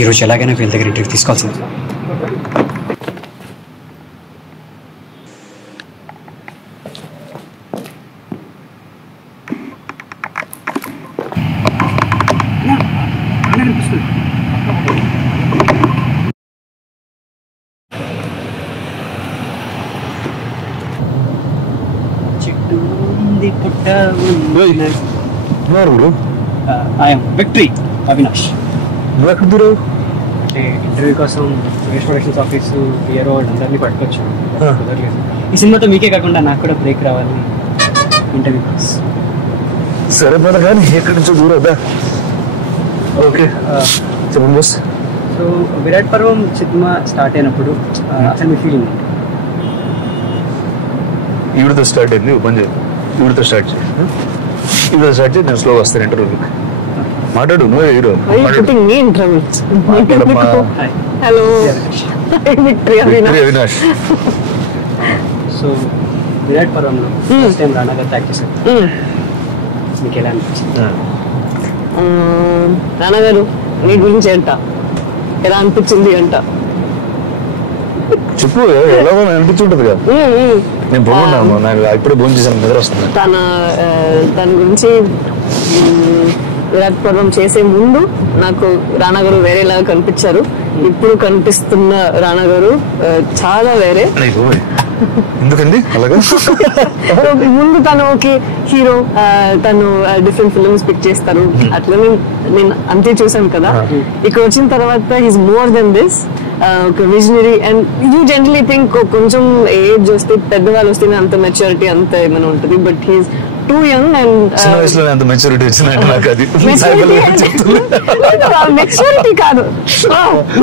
ఈరోజు ఎలాగైనా వీళ్ళ దగ్గర ఇంటికి తీసుకోవాల్సింది. విక్టరీ అవినాష్. అంటే ఇంటర్వ్యూ కోసం సురేష్ ప్రొడక్షన్స్ ఆఫీసు పిఆర్ అందరినీ పట్టుకొచ్చు, కుదరలేదు. ఈ సినిమాతో మీకే కాకుండా నాకు కూడా బ్రేక్ రావాలి ఇంటర్వ్యూ కోసం. సరే మన కానీ ఎక్కడి నుంచో దూరం. ఓకే చెప్పండి బస్. సో విరాట్ పర్వం సినిమా స్టార్ట్ అయినప్పుడు అసలు మీ ఫీలింగ్ ఏంటి? ఈవిడతో స్టార్ట్ అయింది, పని చేయాలి. ఈవిడతో స్టార్ట్ చేయి, ఈవిడతో స్టార్ట్ చేసి నేను స్లోగా వస్తాను ఇంటర్వ్యూకి. మాట్లాడు, నువ్వే hero. Hello Avinash. So Virat పర్వంలో ఫస్ట్ టైం రానా గారు యాక్ట్ చేశారు, మీకు ఎలా అనిపించింది? రానా గారు నీ గురించి అంట ఎలా అనిపించింది అంట చెప్పు. ఎలా అనిపించుంటది కదా, నేను బాగున్నాను, నాకు ఇప్పుడే భోజనం చేశాను, నిద్ర వస్తుంది. తన గురించి విరాట్ పర్వం చేసే ముందు నాకు రానా గారు వేరేలాగా కనిపించారు. ఇప్పుడు కనిపిస్తున్న రానా గారు చాలా వేరే. ఎందుకండి అలాగా? ముందు తను ఓకే హీరో, తను డిఫరెంట్ ఫిల్మ్స్ పిక్ చేస్తారు, అట్లనే నేను అంతే చూసాను కదా. ఇక్కడ వచ్చిన తర్వాత హీస్ మోర్ దెన్ దిస్, ఒక visionary. And you generally think కొంచెం ఏజ్ వస్తే, పెద్దవాళ్ళు వస్తేనే అంత మెచ్యూరిటీ అంత ఏమైనా ఉంటుంది, but he's two young. And అంత మెచ్యూరిటీ వచ్చిందంటే నాకు అది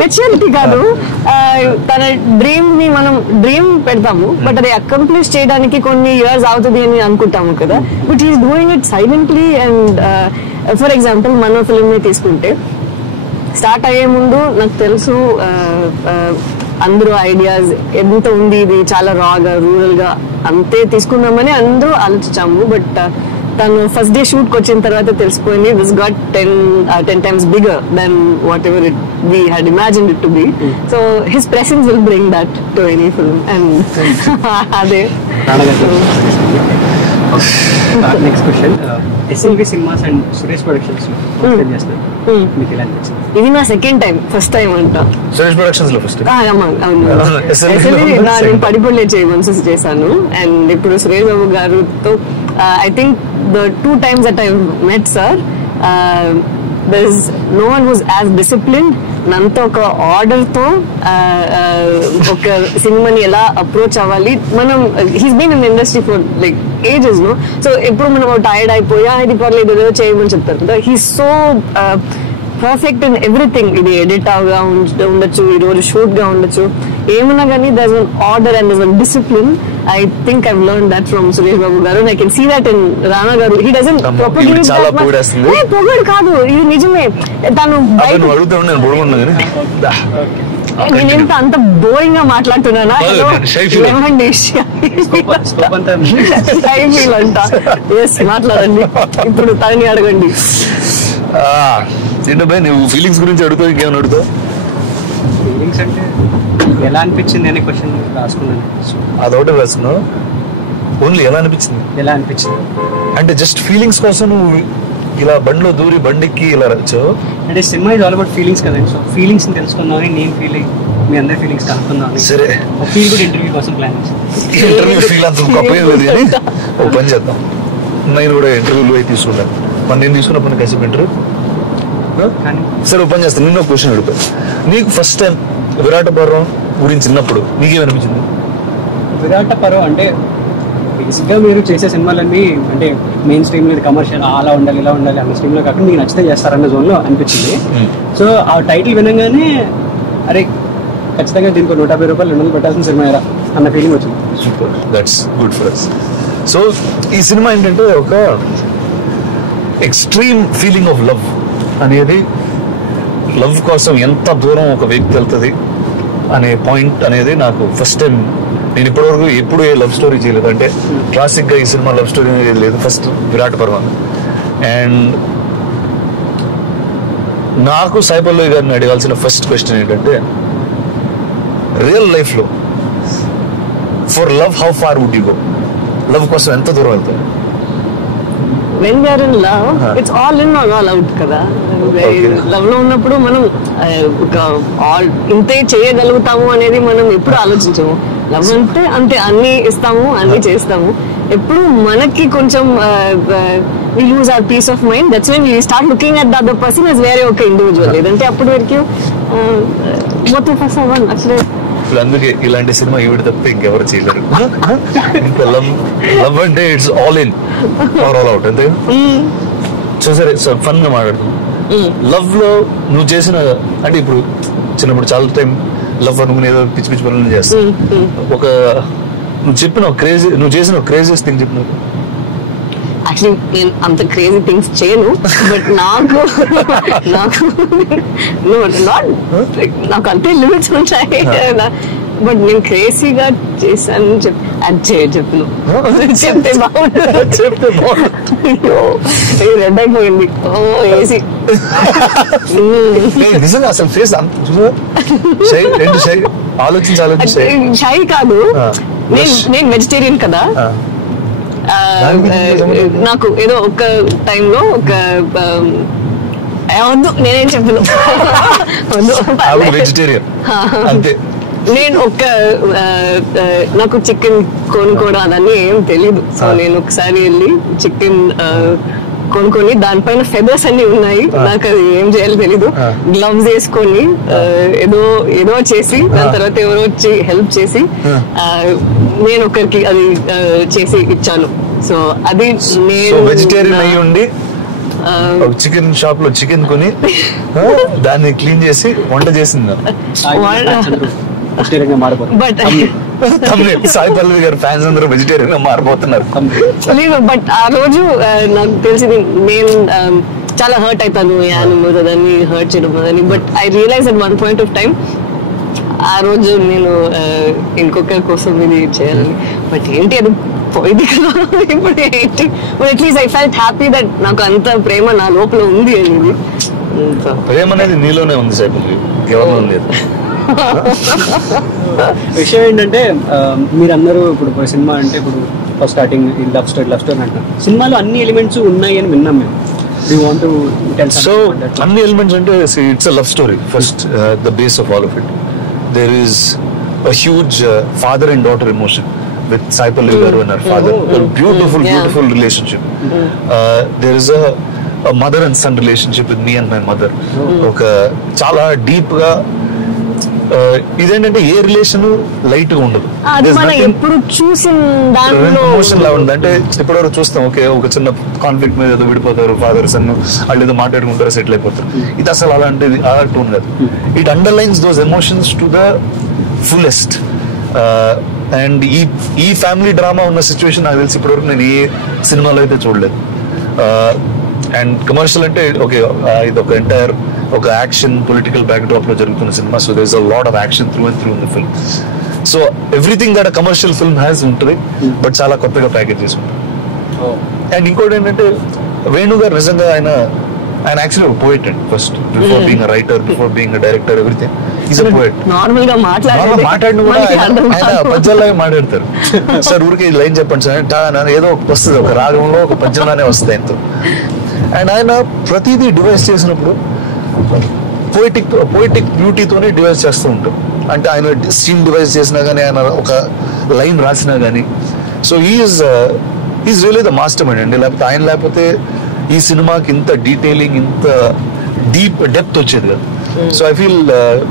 మెచ్యూరిటీ కాదు, తన డ్రీమ్ ని మనం డ్రీమ్ పెడతాము, బట్ అది అకంప్లిష్ చేయడానికి కొన్ని ఇయర్స్ అవుతుంది అని అనుకుంటాము కదా, but he's doing it silently. And for example మన ఫిల్మ్ ని తీసుకుంటే స్టార్ట్ అయ్యే ముందు నాకు తెలుసు అందరూ ఐడియాస్ ఎంత ఉంది, ఇది చాలా రాగా రూరల్ గా అంతే తీసుకుందామని అందరూ ఆలోచించాము. బట్ తను ఫస్ట్ డే షూట్ కి వచ్చిన తర్వాత తెలిసిపోయింది this got 10 times bigger than whatever we had imagined it to be. So his presence will bring that to any film. And అదే next question, SLV cinemas and Suresh productions చేస్తారు, మీకు ఎలా అనిపించింది? ఇది నా సెకండ్ టైం, ఫస్ట్ టైం అంట Suresh productions లో first. నేను పడిపొల్లే చేయమని చేశాను. అండ్ ఇప్పుడు సురేష్ బాబు గారితో I think the 2 times that I met sir, there's no one who's as disciplined. నంతా ఒక ఆర్డర్ తో ఒక సినిమాని ఎలా అప్రోచ్ అవ్వాలి. మనం he's been in industry for like ages no, so ఎప్పుడు మనం టైర్డ్ అయిపోయా ఇది పర్లేదు ఏదో చేయమని చెప్తారు కదా. He's so perfect in everything. ఇది ఎడిట్ అవగా ఉండొచ్చు, ఈ రోజు షూట్ గా ఉండొచ్చు, ఏమన్నా కానీ there is one order and there is one discipline. I think I've learned that from Suresh Babu garu, and I can see that in Rana garu. He doesn't propagate that much. Hey, పొగడు కాదు, ఇది నిజమే. తను నేనెంత అంత boring గా మాట్లాడుతున్నానా? మాట్లాడండి ఇప్పుడు, తనని అడగండి. నువ్వు ఫీలింగ్స్ గురించి అడుగుతావు, ఇంకేమైనా అడుగుతావు? ఫీలింగ్స్ అంటే ఎలా అనిపించింది అనే క్వశ్చన్ రాసుకున్నాను. అదొకటి రాసుకున్నావు, ఓన్లీ ఎలా అనిపించింది అంటే జస్ట్ ఫీలింగ్స్ కోసం నువ్వు ఇలా బండిలో దూరి బండికి ఇలా వచ్చావు. అంటే సినిమా ఇది ఆల్ అబౌట్ ఫీలింగ్స్ కదండి. సో ఫీలింగ్స్ తెలుసుకుందామని నేను ఫీలింగ్, మీ అందరి ఫీలింగ్స్ కనుక్కుందామని. సరే, ఫీల్ గుడ్ ఇంటర్వ్యూ కోసం ప్లాన్ చేశాను. ఇంటర్వ్యూ ఫీల్ అంత గొప్పగా లేదు కానీ ఒక పని చేద్దాం, నేను కూడా ఇంటర్వ్యూలో అయి తీసుకున్నాను. మరి నేను తీసుకున్నప్పుడు కాసేపు ఇంటర్వ్యూ సరే ఓపెన్ చేస్తాను. నిన్న ఒక క్వశ్చన్ అడుగుతాను, నీకు ఫస్ట్ టైం విరాట పర్వం గురించి చిన్నప్పుడు నీకేమనిపించింది? విరాట పర్వం అంటే బేసిక్గా మీరు చేసే సినిమాలన్నీ అంటే మెయిన్ స్ట్రీమ్ మీద కమర్షియల్ అలా ఉండాలి ఇలా ఉండాలి అన్న స్ట్రీమ్లో కాకుండా మీకు నచ్చితే చేస్తారన్న జోన్లో అనిపించింది. సో ఆ టైటిల్ వినగానే అరే ఖచ్చితంగా దీనికి 150 రూపాయలు 200 పెట్టాల్సిన సినిమా ఎరా అన్న ఫీలింగ్ వచ్చింది. Super, that's good for us. So ఈ సినిమా ఏంటంటే ఒక ఎక్స్ట్రీమ్ ఫీలింగ్ ఆఫ్ లవ్ అనేది, లవ్ కోసం ఎంత దూరం ఒక వ్యక్తి వెళ్తుంది అనే పాయింట్ అనేది నాకు ఫస్ట్ టైం. నేను ఇప్పటివరకు ఎప్పుడు ఏ లవ్ స్టోరీ చేయలేదు, అంటే క్లాసిక్గా ఈ సినిమా లవ్ స్టోరీ అనేది లేదు, ఫస్ట్ విరాట్ పర్వం. అండ్ నాకు సాయి పల్లవి గారిని అడగాల్సిన ఫస్ట్ క్వశ్చన్ ఏంటంటే, రియల్ లైఫ్ లో for love how far would you go? Love కోసం ఎంత దూరం వెళ్తారు? when we are in love, it's all in or all out కదా. లవ్ లో ఉన్నప్పుడు మనం ఇంతే చేయగలుగుతాము అనేది మనం ఎప్పుడు ఆలోచించము. లవ్ అంటే అంతే, అన్ని ఇస్తాము, అన్ని చేస్తాము. ఎప్పుడు మనకి కొంచెం we lose our peace of mind. That's when we start looking at the other person as very okay individual. లేదంటే అప్పుడు వరకు మొత్తం ఫస్ట్ అవ్వాలి అసలే. ఇప్పుడు అందుకే ఇలాంటి సినిమా ఈవిడ తప్ప ఇంకెవరు చేయలేరు. ఇంకా లవ్ అంటే it's all in or all out అంతే. సో సరే, సో ఫన్ గా మాట్లాడుతాం. లవ్ లో నువ్వు చేసిన, అంటే ఇప్పుడు చిన్నప్పుడు చాలా టైం లవ్ అనుకుని ఏదో పిచ్చి పిచ్చి పనులు చేస్తావు. నువ్వు చేసిన క్రేజియస్ థింగ్ చెప్పిన. యాక్చువల్లీ నేను అంత క్రేజీ థింగ్స్ చేయను, బట్ నాకు అంతే లిమిట్స్ ఉంటాయి. బట్ నేను క్రేజీగా చేశాను చెప్పను. చెప్తే బాగుంటుంది. రెడ్ అయిపోయింది ఏసీ. నిజంగా అసలు ఫేస్ ఆలోచించి షై కాదు. నేను వెజిటేరియన్ కదా. నాకు ఏదో ఒక టైంలో ఒక వద్దు, నేనేం చెప్పను. వెజిటేరియన్ అంతే. నేను నాకు చికెన్ కొనుక్కోవడం అదన్నీ ఏం తెలీదు. సో నేను ఒకసారి వెళ్ళి చికెన్ కొనుక్కొని, దానిపైన ఫెదర్స్ అన్ని ఉన్నాయి, నాకు అది ఏం చేయాలో తెలీదు. గ్లవ్స్ వేసుకొని ఏదో చేసి, దాని తర్వాత ఎవరో వచ్చి హెల్ప్ చేసి నేను ఒకరికి అది చేసి ఇచ్చాను. సో అది నేను వెజిటేరియన్ అయ్యి ఉండి చికెన్ షాప్ లో చికెన్ కొని దాన్ని క్లీన్ చేసి వంట చేసింది. బట్ సాయి పల్లవి గారు ఫ్యాన్స్ అందరూ వెజిటేరియన్ గా మారిపోతున్నారు. బట్ ఆ రోజు నాకు తెలిసింది నేను చాలా హర్ట్ అవుతాను యానిమల్స్ అదని హర్ట్ చేయడం అని. But I realize at one point of time ఆ రోజు నేను ఇంకొకరి కోసం ఇది చేయాలని. బట్ ఏంటి అది పోయింది కదా. ఇప్పుడు ఏంటి, at least I felt happy that నాకు అంత ప్రేమ నా లోపల ఉంది అనేది. ప్రేమ అనేది నీలోనే ఉంది సాయి పల్లవి, ఎవరిలో లేదు. విషయం ఏంటంటే, మీరందరూ ఇప్పుడు సినిమా అంటే ఇప్పుడు ఫస్ట్ స్టార్టింగ్ లవ్ స్టోరీ అంటారు. సినిమాలో అన్ని ఎలిమెంట్స్ ఉన్నాయి అని విన్నాం మేము. సో అన్ని ఎలిమెంట్స్ అంటే it's a love story first, the base of all of it. There is a huge father and daughter emotion with Sai Pallavi garu and her father. A beautiful relationship. There is a mother and son relationship with me and my mother. ఒక చాలా deep గా, ఇదేంటంటే ఏ relation light గా ఉండదు. ఎప్పుడు చూసిన దాంట్లో emotion లా ఉంది. అంటే ఇప్పటివరకు చూస్తాం, ఓకే ఒక చిన్న కాన్ఫ్లిక్ట్ మీద ఏదో విడిపోతారు ఫాదర్ సన్, వాళ్ళు ఏదో మాట్లాడుకుంటారు, సెటిల్ అయిపోతారు. ఇది అసలు అలాంటిది ఆ టోన్ కాదు. It underlines those emotions to the fullest. And ఈ ఫ్యామిలీ డ్రామా ఉన్న సిచ్యువేషన్ నాకు తెలిసి ఇప్పటివరకు నేను ఏ సినిమాలో అయితే చూడలేదు. అండ్ కమర్షియల్ అంటే ఓకే, ఇది ఒక ఎంటైర్ ఒక యాక్షన్ పొలిటికల్ బ్యాక్డ్రాప్ లో జరుగుతున్న సినిమా. So there is a lot of action through and through in the film. So everything that a commercial film has ఉంటుంది, బట్ చాలా కొత్తగా ప్యాకేజ్ చేసి ఉంటుంది. అండ్ ఇంకోటి ఏంటంటే, వేణు గారు నిజంగా ఆయన యాక్చువల్లీ ఒక పోయిట్ అండి. First before being a writer, before being a director, everything is a poet. Normal గా మాట్లాడిన కూడా ఆయన పద్యాలాగా మాట్లాడతారు. సార్ ఊరికి లైన్ చెప్పండి సార్, ఏదో వస్తుంది ఒక రాగంలో ఒక పద్యంలానే వస్తుంది ఆయనతో. అండ్ ఆయన ప్రతిదీ డివైస్ చేసినప్పుడు పోయిటిక్ బ్యూటీతోనే డివైస్ చేస్తూ ఉంటారు. అంటే ఆయన సీన్ డివైస్ చేసినా కానీ, ఆయన ఒక లైన్ రాసినా కానీ. So is really the master mind అండి. లేకపోతే ఆయన లేకపోతే ఈ సినిమాకి ఇంత డీటెయిలింగ్, ఇంత డీప్ డెప్త్ వచ్చేది కదా. So I feel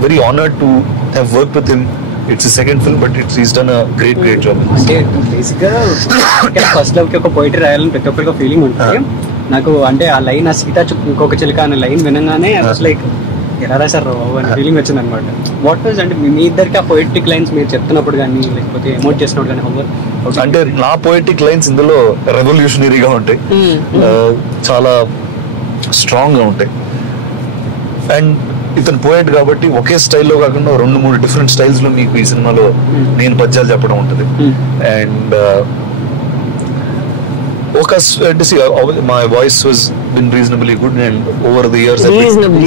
very honoured to have work with him. It's second film, but is done a great job. అంటే బేసిక్ గా ఫస్ట్ లవ్ కి ఒక పోయిటరీ రాయాలని ప్రతి ఒక్కరికి ఫీలింగ్ ఉంటుంది. నాకు అంటే ఆ లైన్, ఆ సీతా ఇంకొక చిలుక అనే లైన్ వినగానే లైక్ ఎలా రాశారు అనే ఫీలింగ్ వచ్చింది అనమాట. వాట్ వాజ్ అంటే మీ ఇద్దరికి ఆ పోయిటిక్ లైన్స్ మీరు చెప్తున్నప్పుడు కానీ, లేకపోతే ఎమోట్ చేసినప్పుడు కానీ, అంటే నా పోయిటిక్ లైన్స్ ఇందులో రెవల్యూషనరీగా ఉంటాయి, చాలా స్ట్రాంగ్ గా ఉంటాయి. అండ్ ఇతను పోయిట్ కాబట్టి ఒకే స్టైల్లో కాకుండా 2-3 డిఫరెంట్ స్టైల్స్ లో మీకు ఈ సినిమాలో నేను పద్యాలు చెప్పడం ఉంటుంది. అండ్ ఒక my voice was been reasonably good and over the years Reasonably.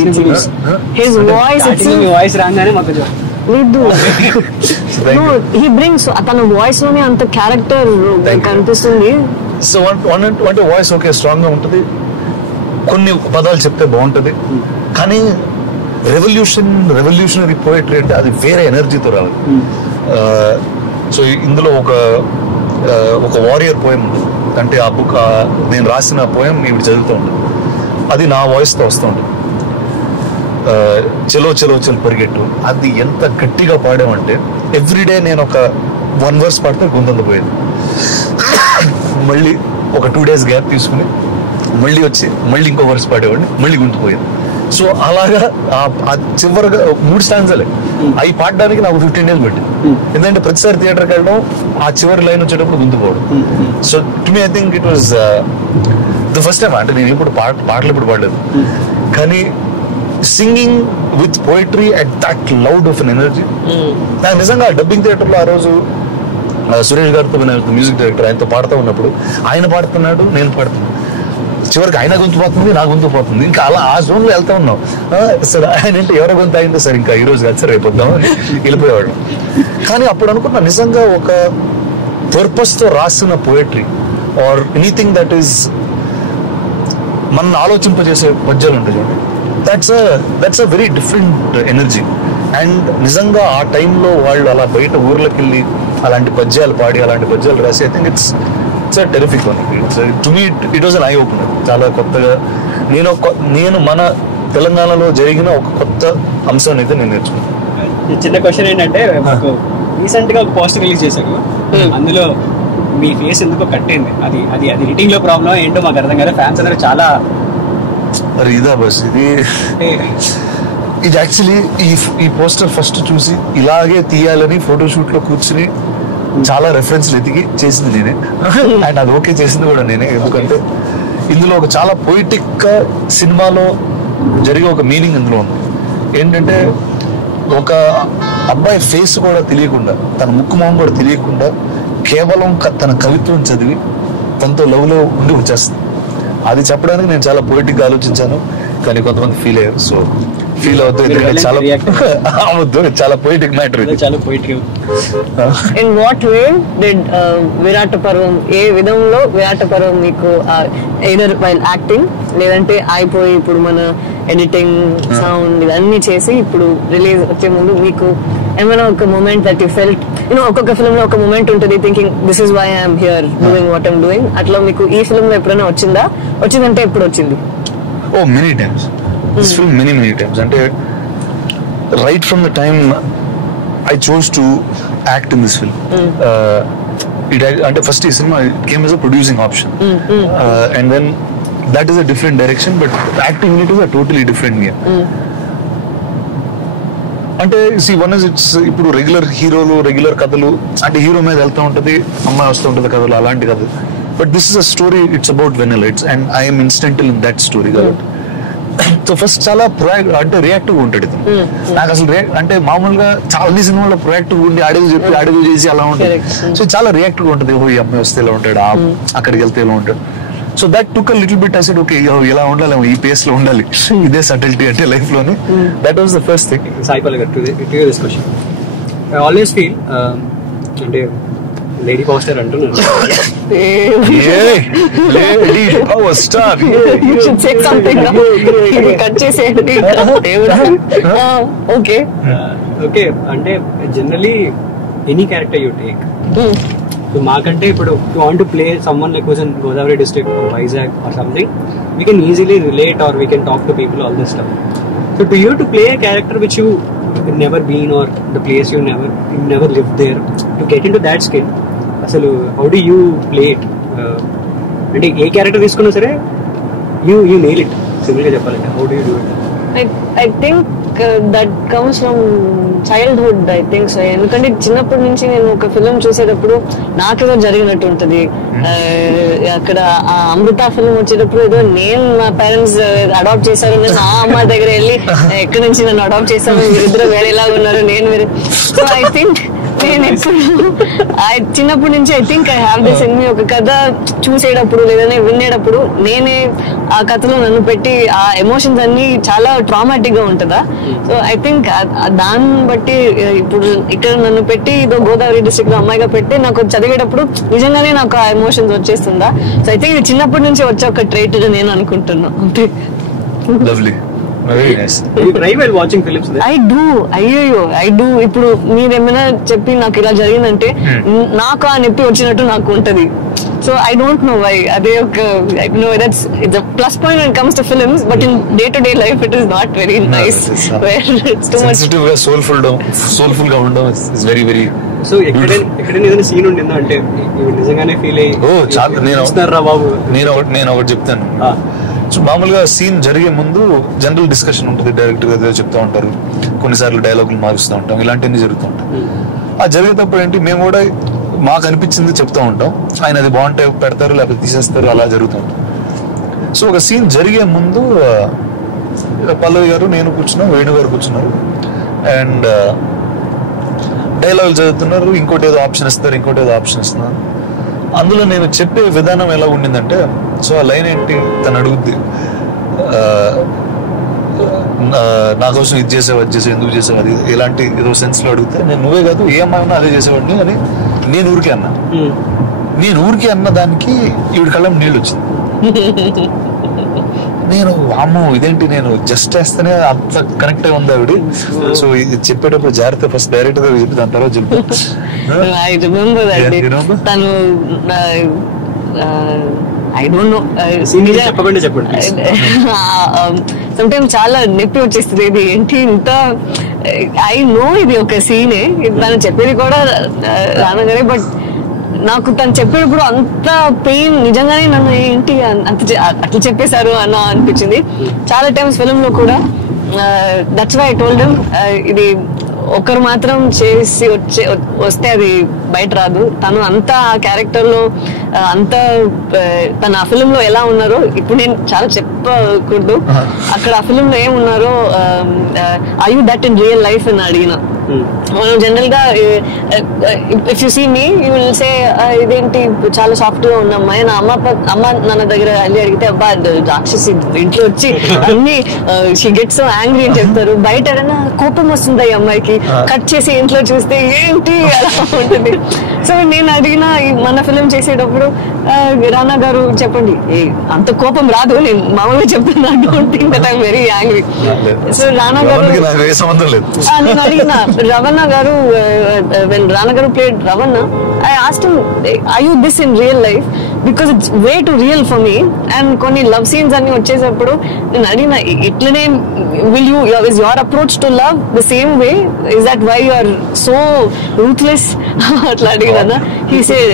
His voice itself. Voice రాగానే మాకు లేదు. No, he brings తన వాయిస్ లోనే అంత క్యారెక్టర్ కనిపిస్తుంది. సో అంటే వాయిస్ ఓకే స్ట్రాంగ్ గా ఉంటుంది, కొన్ని పదాలు చెప్తే బాగుంటది, కానీ రెవల్యూషనరీ పోయిటరీ అంటే అది వేరే ఎనర్జీతో రావాలి. సో ఇందులో ఒక వారియర్ పోయం అంటే ఆ బుక్ నేను రాసిన పోయం ఇప్పుడు చదువుతూ ఉంటాను, అది నా వాయిస్తో వస్తూ ఉంటుంది. చలో చలో చలో పరిగెట్టు, అది ఎంత గట్టిగా పాడామంటే ఎవ్రీడే నేను ఒక 1 verse పాడితే గొంతంత పోయేది. మళ్ళీ ఒక 2 days గ్యాప్ తీసుకుని మళ్ళీ వచ్చి మళ్ళీ ఇంకో వర్స్ పాడేవాడిని, మళ్ళీ గుంటుపోయేది. సో అలాగా చివరిగా 3 stanzas అవి పాడడానికి నాకు 15 days పట్టింది. ఎందుకంటే ప్రతిసారి థియేటర్కి వెళ్ళడం, ఆ చివరి లైన్ వచ్చేటప్పుడు గుంతుపోవడం. So to me I think it was the first time. అంటే నేను ఇప్పుడు పాటలు ఇప్పుడు పాడలేదు, కానీ singing with poetry at that loud of an energy. నాకు నిజంగా డబ్బింగ్ థియేటర్లో ఆ రోజు సురేష్ గారితో మ్యూజిక్ డైరెక్టర్, ఆయనతో పాడుతూ ఉన్నప్పుడు ఆయన పాడుతున్నాడు, నేను పాడుతున్నాను, చివరికి ఆయన గొంతు పోతుంది, నా గొంతు పోతుంది, ఇంకా అలా ఆ జోన్ లో వెళ్తా ఉన్నాం. సరే ఆయన అంటే ఎవరో గొంతు అయిందో సరే ఇంకా ఈ రోజు కాదు సరే అయిపోద్దాం అని వెళ్ళిపోయేవాడు. కానీ అప్పుడు అనుకున్నా నిజంగా ఒక పర్పస్ తో రాసిన poetry or anything that is మన ఆలోచింపజేసే పద్యాలు ఉంటాయి చూడండి, that's a very different energy. And నిజంగా ఆ టైంలో వాళ్ళు అలా బయట ఊర్లోకి వెళ్ళి అలాంటి పద్యాలు పాడి అలాంటి పద్యాలు రాసి I think it's a terrific one. To me it was an eye opener. చాలా కొత్తగా నేను మన తెలంగాణలో జరిగిన ఒక కొత్త అంశం అయితే నేను నేర్చుకున్నాను. చిన్న క్వశ్చన్ ఏంటంటే, మాకు రీసెంట్ గా ఒక పోస్టర్ రిలీజ్ చేశారు, అందులో మీ ఫేస్ ఎందుకో కట్టేంది, అది ఎడిటింగ్ లో ప్రాబ్లం ఏంటో మాకు అర్థం కదా. ఫ్యాన్స్ అందరూ చాలా అరే ఇదా బస్ ఇది యాక్చువల్లీ ఈ పోస్టర్ ఫస్ట్ చూసి ఇలాగే తీయాలని ఫోటోషూట్ లో కూర్చుని చాలా రెఫరెన్స్లు ఎతికి చేసింది నేనే, అండ్ అది ఓకే చేసింది కూడా నేనే. ఎందుకంటే ఇందులో ఒక చాలా పొయిటిక్ సినిమాలో జరిగే ఒక మీనింగ్ ఇందులో ఉంది. ఏంటంటే ఒక అబ్బాయి ఫేస్ కూడా తెలియకుండా, తన ముక్కు మొహం కూడా తెలియకుండా కేవలం తన కవిత్వం చదివి తనతో లవ్లో ఉండి వచ్చేస్తుంది. అది చెప్పడానికి నేను చాలా పొయిటిక్గా ఆలోచించాను, కానీ కొంతమంది ఫీల్ అయ్యారు. సో ఫీల్ అవుతుంది, చాలా అవద్దు, చాలా పొయిటిక్ మ్యాటర్, చాలా poetic. In what way did Virata Parvam, ఏ విధంలో విరాట పర్వం మీకు ఎయిదర్ వైల్ యాక్టింగ్ లేదంటే అయిపోయి ఇప్పుడు మన ఎడిటింగ్ సౌండ్ ఇవన్నీ చేసి ఇప్పుడు రిలీజ్ వచ్చే ముందు మీకు ఏమైనా ఒక మూమెంట్ దట్ యు ఫెల్ట్, ఒక్కొక్క ఫిల్మ్ లో ఒక మూమెంట్ ఉంటుంది thinking this is why I'm here doing what I'm doing, అట్లా మీకు ఈ ఫిల్మ్ లో ఎప్పుడైనా వచ్చిందా? వచ్చిందంటే ఎప్పుడు వచ్చింది? Oh, many times. This film many times. And right from the time I chose to act in this film, and first cinema came as a producing option, and then that is a different direction, but acting in it is a totally different way. అంటే one is it's ఇప్పుడు regular హీరోలు regular కథలు అంటే hero మీద వెళ్తూ ఉంటుంది, అమ్మాయి వస్తూ ఉంటుంది కథలు, అలాంటి కథ. But this is a story, it's about Vennela, it's and I'm instrumental in that story కాబట్టి. సో ఫస్ట్ చాలా అంటే రియాక్టివ్ ఉంటుంది ఇది. నాకు అసలు అంటే మామూలుగా చాలా సినిమాలో ప్రొయాక్టివ్ ఉండి అడుగు చేసి అలా ఉంటుంది. సో చాలా రియాక్టివ్ ఉంటుంది, ఓ ఈ అమ్మాయి వస్తే ఇలా ఉంటాడు, అక్కడికి వెళ్తే ఇలా ఉంటాడు. So that took a little bit I said okay ఇలా ఉండాలి, ఈ పేస్ లో ఉండాలి, ఇదే సటిల్టీ అంటే లైఫ్ లోని. That was the first thing. సాయిపల్ గారు, to this question I always feel అంటే లేడీ పవర్ అంటున్నాను, ఓకే అంటే generally any character you take, మాకంటే ఇప్పుడు you want to play someone like was in Godavari district or Vizag or something, we can easily relate or we can talk to people all this stuff. So to you to play a character which you never been or the place you never lived there, to get into that skin, అసలు how do you play it? అంటే ఏ character తీసుకున్నా సరే you nail it, simple గా చెప్పాలంటే how do you do it? I think that comes from childhood, I think so. ఎందుకంటే చిన్నప్పటి నుంచి నేను ఒక ఫిల్మ్ చూసేటప్పుడు నాకేదో జరిగినట్టు ఉంటది. అక్కడ అమృత ఫిల్మ్ వచ్చేటప్పుడు ఏదో నేను మా పేరెంట్స్ అడాప్ట్ చేశారు, నేను ఆ అమ్మ దగ్గర వెళ్ళి ఎక్కడి నుంచి నన్ను అడాప్ట్ చేశాను, మీరిద్దరు వేరేలాగా ఉన్నారు, నేను వేరే. సో ఐ థింక్ నేను ఎప్పుడు చిన్నప్పటి నుంచి I think I have this in me. ఒక కథ చూసేటప్పుడు లేదనే వినేటప్పుడు నేనే ఆ కథలో నన్ను పెట్టి ఆ ఎమోషన్స్ అన్ని చాలా ట్రామాటిక్ గా ఉంటుందా. సో ఐ థింక్ దాన్ని బట్టి ఇప్పుడు ఇక్కడ నన్ను పెట్టి ఇదో గోదావరి డిస్ట్రిక్ట్ లో అమ్మాయిగా పెట్టి నాకు చదివేటప్పుడు నిజంగానే నాకు ఆ ఎమోషన్స్ వచ్చేస్తుందా. సో ఐ థింక్ ఇది చిన్నప్పటి నుంచి వచ్చే ఒక ట్రేట్ నేను అనుకుంటున్నా అంతే. Lovely, very nice. I do. ఇప్పుడు మీరేమైనా చెప్పి నాకు ఇలా జరిగిందంటే నాకు ఆ నొప్పి వచ్చినట్టు నాకు ఉంటది. So I don't know why. అదే ఒక that's it's a plus point when it comes to films, but in day to day life it is not very nice. Where it's too much sensitive గా soulful గా ఉండడం is very very. So ఎక్కడైనా ఏదైనా scene ఉండిందా అంటే నిజంగానే feel అయ్యి నేను ఒకటి చెప్తాను. సో మామూలుగా సీన్ జరిగే ముందు జనరల్ డిస్కషన్ ఉంటుంది, డైరెక్టర్ ఏదో చెప్తా ఉంటారు, కొన్నిసార్లు డైలాగులు మారుస్తూ ఉంటాం, ఇలాంటివన్నీ జరుగుతూ ఉంటాయి. ఆ జరిగేటప్పుడు ఏంటి మేము కూడా మాకు అనిపించింది చెప్తూ ఉంటాం, ఆయన అది బాగుంటే పెడతారు లేకపోతే తీసేస్తారు, అలా జరుగుతూ ఉంటాం. సో ఒక సీన్ జరిగే ముందు పల్లవి గారు నేను కూర్చున్నాం, వేణు గారు కూర్చున్నారు, అండ్ డైలాగులు చదువుతున్నారు, ఇంకోటి ఏదో ఆప్షన్ ఇస్తున్నారు. అందులో నేను చెప్పే విధానం ఎలా ఉండిందంటే, సో ఆ లైన్ ఏంటి, తను అడుగుద్ది నా కోసం ఇది చేసావు ఎందుకు చేసావు, అది ఇలాంటి ఏదో సెన్స్ లో అడిగితే నేను నువ్వే కాదు ఏ అమ్మాయి ఉన్నా అదే చేసేవాడిని అని నేను ఊరికే అన్న దానికి ఈవిడ కళ్ళం నీళ్ళు వచ్చింది. నేను అమ్మో ఇదేంటి, నేను జస్ట్ వేస్తేనే అంత కనెక్ట్ అయి ఉంది ఆవిడ. సో ఇది చెప్పేటప్పుడు జాగ్రత్త, ఫస్ట్ డైరెక్టర్ గా చెప్పి దాని తర్వాత చెప్పు. I remember that day. తను I don't know. Sometimes చాలా నొప్పి వచ్చేస్తుంది. ఇది ఏంటి ఇంత, ఐ నో ఇది ఒక సీనే, తను చెప్పేది కూడా రానగానే, బట్ నాకు తను చెప్పేటప్పుడు అంత పెయిన్ నిజంగానే నన్ను ఏంటి అట్లా చెప్పేశారు అన్న అనిపించింది. చాలా టైమ్స్ ఫిల్మ్ లో కూడా that's why I told him, ఇది ఒకరు మాత్రం చేసి వస్తే అది బయట రాదు. తను అంతా ఆ క్యారెక్టర్ లో అంత తను ఆ ఫిల్మ్ లో ఎలా ఉన్నారో, ఇప్పుడు నేను చాలా చెప్పకూడదు, అక్కడ ఆ ఫిల్మ్ లో ఏమున్నారో, are you that in real life అని అడిగిన. మనం జనరల్ గా if you see me you will say ఇదేంటి చాలా సాఫ్ట్ గా ఉన్న అమ్మాయి. నా అమ్మ నాన్న దగ్గర వెళ్ళి అడిగితే అబ్బా రాక్షసి ఇంట్లో వచ్చి అన్ని షీ గెట్స్ సో యాంగ్రీ అని చెప్తారు. బయట ఏదైనా కోపం వస్తుంది ఈ అమ్మాయికి, కట్ చేసి ఇంట్లో చూస్తే ఏంటి అలా ఉంటుంది. సో నేను అడిగిన మన ఫిలిం చేసేటప్పుడు రానా గారు చెప్పండి, అంత కోపం రాదు, నేను మామూలుగా చెప్తున్నా, don't think that I'm very angry. So రానా గారు నేను అడిగిన Ravana garu, when Rana garu played Ravana, I asked him, are you this in real life? Because it's way too real for me. And konni love scenes anni vachesappudu nenu adina itlane will you, is your approach to love the same way? Is that why you are so ruthless? atla adigana he said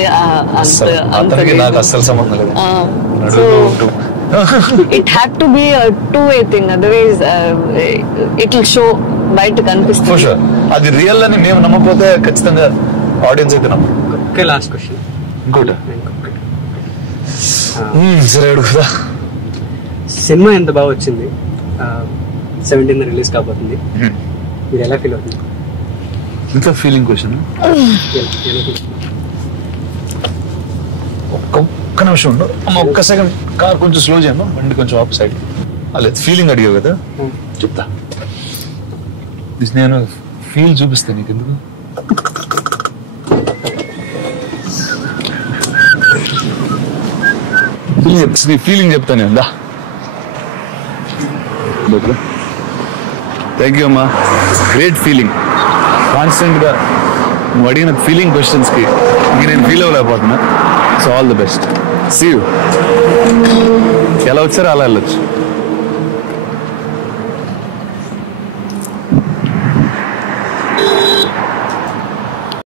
antariki naaku asal sambandham ledhu. So it had to be a two-way thing, otherwise it will show బయట కనిపిస్తుంది. అది real అని మేము నమ్మకపోతే ఖచ్చితంగా audience అయితే నమ్మరు. Last question ఇంకోటి సరే అడుగుదా. సినిమా ఎంత బాగా వచ్చింది, 17th రిలీజ్ కాబోతుంది, మీరు ఎలా ఫీల్ అవుతుంది? ఇంకా ఫీలింగ్ క్వశ్చన్. ఒక్క నిమిషం ఉండు అమ్మ, ఒక్క సెకండ్ కార్ కొంచెం స్లో చేయమ్మా, బండి కొంచెం ఆఫ్ సైడ్. అలా ఫీలింగ్ అడిగావు కదా, చెప్తా. నేను ఫీల్ చూపిస్తాను నీకు, ఎందుకు ఫీలింగ్ చెప్తాను నేను. థ్యాంక్ యూ అమ్మా, గ్రేట్ ఫీలింగ్. కాన్స్టెంట్ గా నువ్వు అడిగిన ఫీలింగ్ క్వశ్చన్స్ కి ఇంక నేను ఫీల్ అవ్వలేకపోతున్నా. So all the best, see you. ఎలా వచ్చారో అలా వెళ్ళొచ్చు.